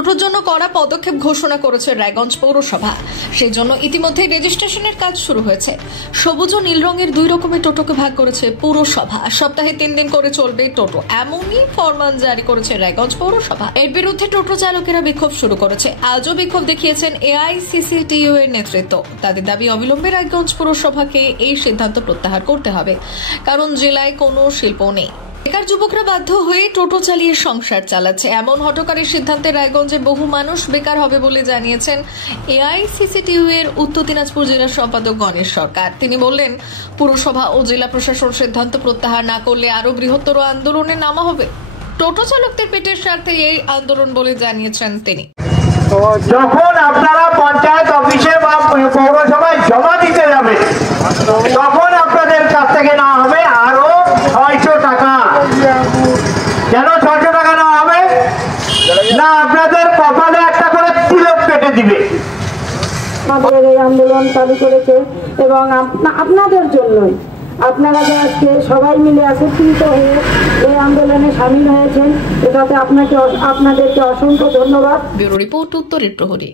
টোটোর জন্য কড়া পদক্ষেপ ঘোষণা করেছে রায়গঞ্জ পৌরসভা। সেই জন্য ইতিমধ্যে রেজিস্ট্রেশনের কাজ শুরু হয়েছে। সবুজ ও নীল রঙের 2 রকমের টোটোকে ভাগ করেছে পৌরসভা। সপ্তাহে 3 দিন করে চলবে টোটো, এমনই ফরমান জারি করেছে রায়গঞ্জ পৌরসভা। এর বিরুদ্ধে টোটো চালকেরা বিক্ষোভ শুরু করেছে। আজও বিক্ষোভ দেখিয়েছেন এআইসিসিটিইউ এর নেতৃত্ব। তাদের দাবি, অবিলম্বে রায়গঞ্জ পৌরসভাকে এই সিদ্ধান্ত প্রত্যাহার করতে হবে, কারণ জেলায় কোনো শিল্প নেই। বেকার যুবকরা বাধ্য হয়ে টোটো চালিয়ে সংসার চালাচ্ছে। এমন হঠকারী সিদ্ধান্তে রায়গঞ্জে বহু মানুষ বেকার হবে বলে জানিয়েছেন এআইসিসিটিইউ এর উত্তর দিনাজপুর জেলার সম্পাদক গণেশ সরকার। তিনি বললেন, পুরসভা ও জেলা প্রশাসন সিদ্ধান্ত প্রত্যাহার না করলে আরো বৃহত্তর আন্দোলনে নামা হবে। টোটো চালকদের পেটের স্বার্থে এই আন্দোলন বলে জানিয়েছেন তিনি। যখন আপনারা পঞ্চায়েত অফিসে বা পৌরসভায় জমা দিতে যাবে, তখন আপনাদের কাছ থেকে না হবে আরো 600 টাকা। কেন 600 টাকা না হবে? না, আপনাদের কপালে একটা করে তিলক কেটে দিবে। আমাদের এই আন্দোলন চালু করেছে এবং আপনাদের জন্যই, আপনারা যে আজকে সবাই মিলে একত্রিত হয়ে এই আন্দোলনে সামিল হয়েছেন, এটাতে আপনাদেরকে অসংখ্য ধন্যবাদ। ব্যুরো রিপোর্ট, উত্তরের প্রহরী।